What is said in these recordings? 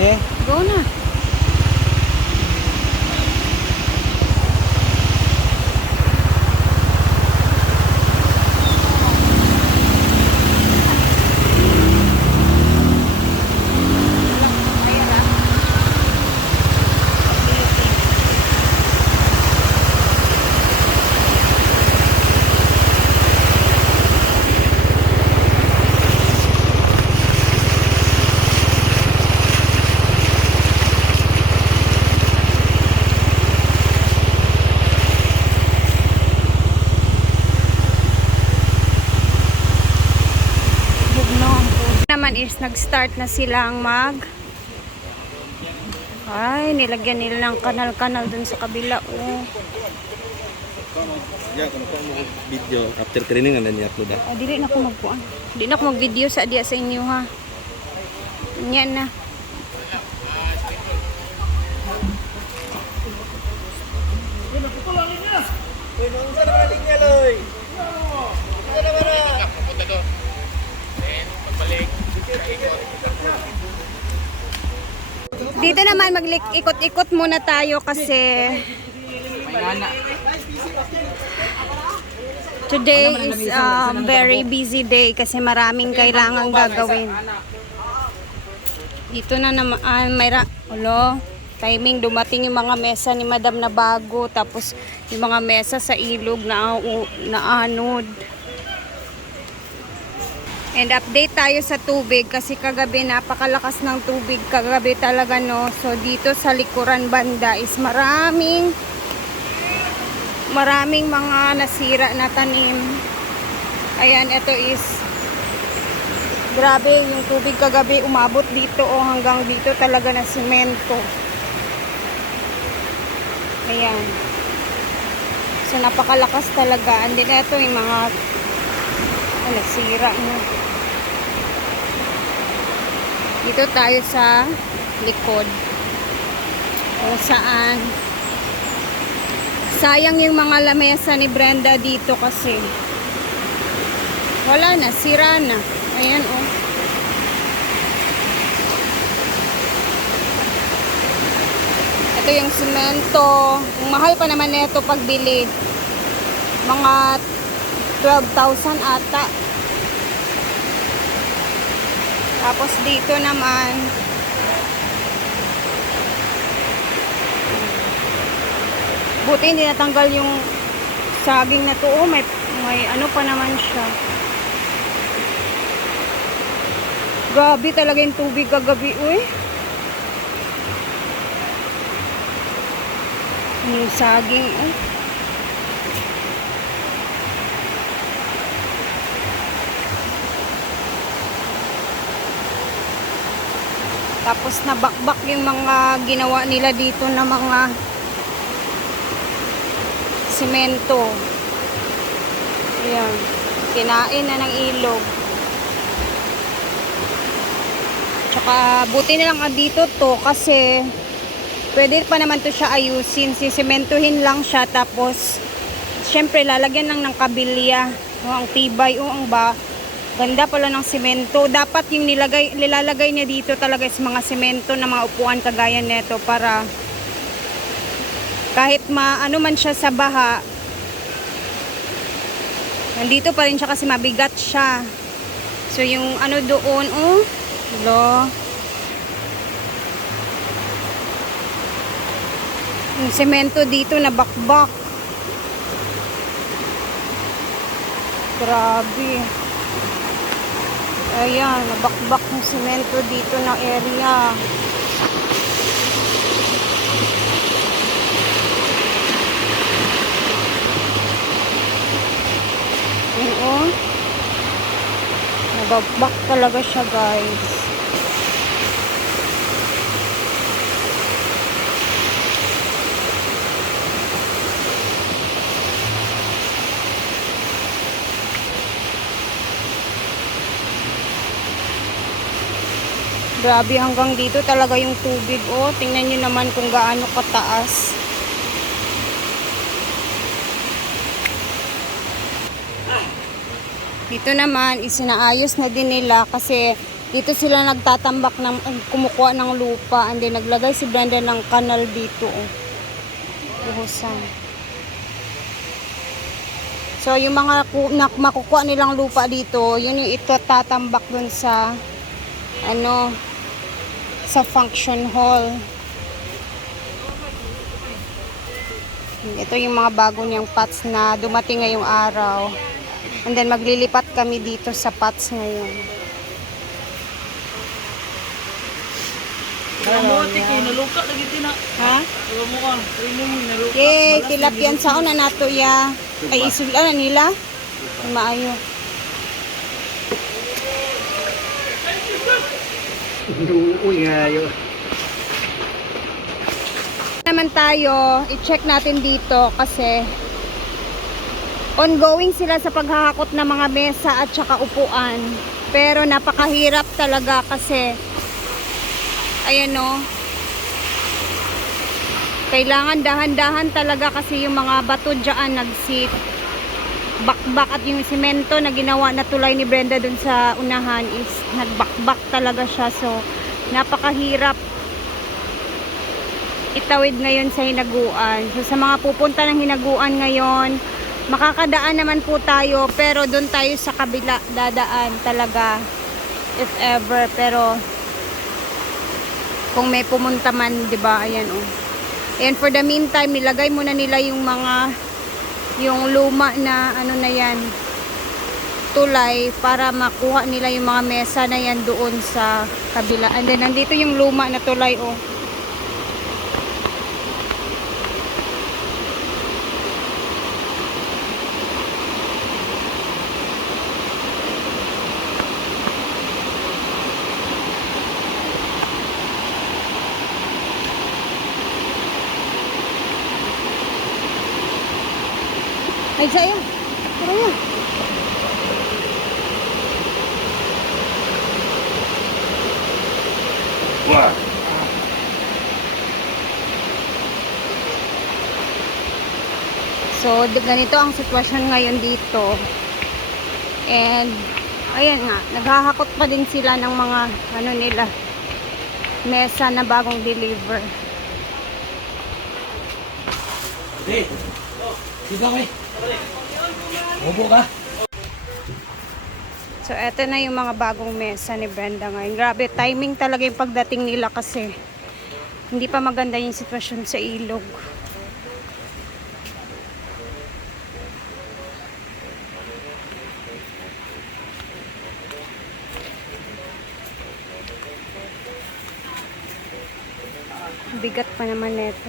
Okay. Go na. Bugno. Naman is nag-start na silang mag ay, nilagyan nila ng kanal-kanal dun sa kabila. Oh. Ya, kung mo video after training ano niya upload ah. Dili na ako magkuan. Dili na ako mag-video sa diya sa inyo ha. Yan na. Dito naman mag-ikot-ikot muna tayo kasi Today is a very busy day kasi maraming kailangan gagawin. Dito na naman, ah, may ra, ulo, timing, dumating yung mga mesa ni Madam na bago, tapos yung mga mesa sa ilog na, na anod. And update tayo sa tubig kasi kagabi napakalakas ng tubig kagabi talaga no. So dito sa likuran banda is maraming maraming mga nasira na tanim. Ayan, ito is grabe yung tubig kagabi umabot dito o hanggang dito talaga na simento. Ayan. So napakalakas talaga. And then ito yung mga oh, nasira na. Dito tayo sa likod. Kung saan Sayang yung mga lamesa ni Brenda dito kasi. Wala na, sira na. Ayan oh. Ito yung simento. Mahal pa naman nito pagbili. Mga 12,000 ata. Tapos dito naman Buti hindi natanggal yung saging na to. Oh, may, may ano pa naman siya. Grabe talaga yung tubig kagabi. Uy. Yung saging. Eh. Tapos nabakbak yung mga ginawa nila dito na mga simento. Ayan. Kinain na ng ilog. Tsaka buti na lang dito to kasi pwede pa naman to siya ayusin. Sisimentohin lang siya tapos syempre lalagyan lang ng kabilya. O, ang tibay o ang ba. Ganda pala ng simento. Dapat yung nilagay, nilalagay niya dito talaga is mga simento na mga upuan kagaya nito para kahit maano man siya sa baha nandito pa rin siya kasi mabigat siya. So yung ano doon oh lo. Yung semento dito na bakbak. Grabe ayan nabakbak yung semento dito na area Yun oh. Nabagbak talaga siya guys. Grabe hanggang dito talaga yung tubig. Oh, tingnan nyo naman kung gaano kataas. Dito naman, isinaayos na din nila kasi Dito sila nagtatambak ng kumukuha ng lupa and then naglagay si Brenda ng kanal dito. Oh. Buhusan. So yung mga makukuha nilang lupa dito, yun yung ito tatambak dun sa ano sa function hall. Ito yung mga bago niyang pots na dumating ngayong araw. And then maglilipat kami dito sa pots ngayon. Ha? Yay, tilapyan sa na nato ya. Ay isula na nila. Maayo. Uy nga yun. naman tayo, i-check natin dito kasi ongoing sila sa paghahakot ng mga mesa at saka upuan. Pero napakahirap talaga kasi ayan no, kailangan dahan-dahan talaga kasi yung mga bato dyan nagsit bakbak at yung simento na ginawa na tulay ni Brenda dun sa unahan is nagbakbak talaga siya so napakahirap itawid ngayon sa hinaguan. So sa mga pupunta ng hinaguan ngayon, makakadaan naman po tayo pero doon tayo sa kabila dadaan talaga if ever pero kung may pumunta man, 'di ba? Ayan oh. And for the meantime, nilagay muna nila yung mga yung luma na ano na yan tulay para makuha nila yung mga mesa na yan doon sa kabila. And then nandito yung luma na tulay oh. Ay, sa'yo. Tara na. So, d- ganito ang sitwasyon ngayon dito. And, ayan nga, naghahakot pa din sila ng mga, ano nila, mesa na bagong deliver. Di. Di ka may. Bobo ka. So, eto na yung mga bagong mesa ni Brenda ngayon. Grabe, timing talaga yung pagdating nila kasi hindi pa maganda yung sitwasyon sa ilog. Bigat pa naman neto.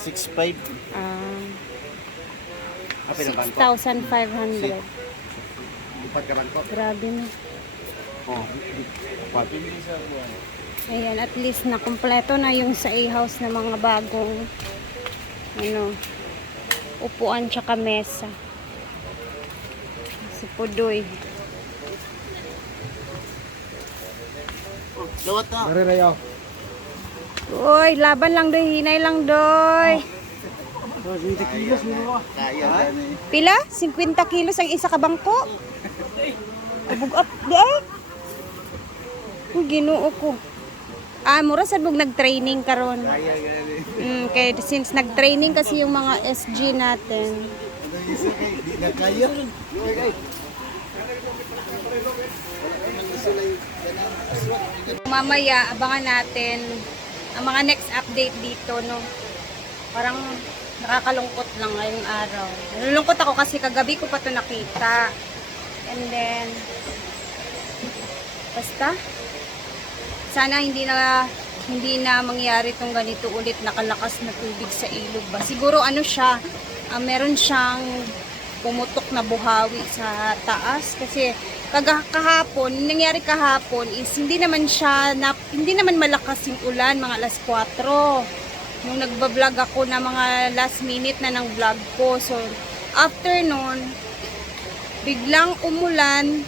6'5". Um, Apa yung bangko? 6,500. Lipat ka bangko? Grabe na. Oh. Lipat. Ayan, at least na kumpleto na yung sa A-house na mga bagong ano, upuan tsaka mesa. Si Pudoy. Lawat na. Dari rayo. Uy, laban lang doy, hinay lang doy. Ni. Pila? 50 kilos ang isa ka bangko? Abog up, di ay. Uy, ginoo ko. Ah, mura sad bug nag-training karon. Mm, kaya since nag-training kasi yung mga SG natin. Mamaya, abangan natin ang mga next update dito, no? Parang nakakalungkot lang ngayong araw. Nalulungkot ako kasi kagabi ko pa to nakita. And then, basta, sana hindi na hindi na mangyari tong ganito ulit nakalakas na tubig sa ilog ba. Siguro ano siya, ah, meron siyang pumutok na buhawi sa taas kasi kaga kahapon, nangyari kahapon is hindi naman siya na, hindi naman malakas yung ulan mga alas 4 nung nagbablog ako na mga last minute na ng vlog ko. So after nun biglang umulan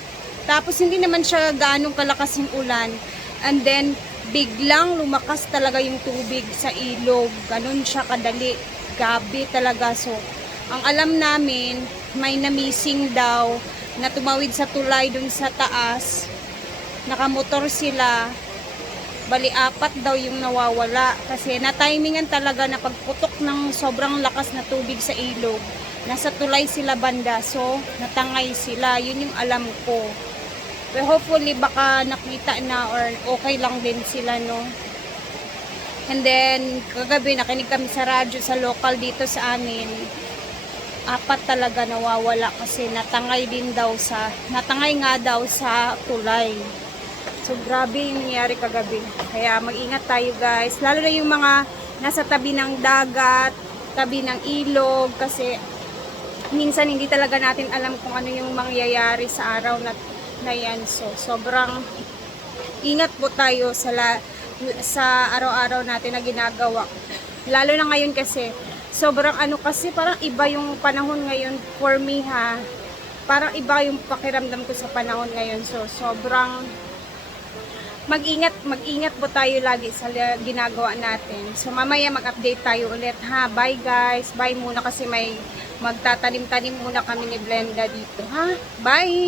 tapos hindi naman siya ganong kalakas yung ulan. And then biglang lumakas talaga yung tubig sa ilog. Ganun siya kadali. Gabi talaga. So ang alam namin may na-missing daw na tumawid sa tulay dun sa taas nakamotor sila. Bali apat daw yung nawawala. Kasi na-timingan talaga na pagputok ng sobrang lakas na tubig sa ilog nasa tulay sila banda. So natangay sila. Yun yung alam ko. Pero hopefully baka nakita na or okay lang din sila no? And then kagabi nakinig kami sa radyo sa local dito sa amin apat talaga nawawala kasi natangay din daw sa natangay nga daw sa tulay. So grabe yung nangyari kagabi. Kaya mag-ingat tayo guys. Lalo na yung mga nasa tabi ng dagat tabi ng ilog kasi minsan hindi talaga natin alam kung ano yung mangyayari sa araw na, na yan. So sobrang ingat po tayo sa la, sa araw-araw natin na ginagawa. Lalo na ngayon kasi sobrang ano kasi parang iba yung panahon ngayon for me ha. Parang iba yung pakiramdam ko sa panahon ngayon. So sobrang mag-ingat mag-ingat po tayo lagi sa ginagawa natin. So mamaya mag-update tayo ulit ha. Bye guys. Bye muna kasi may magtatanim-tanim muna kami ni Blenda dito ha. Bye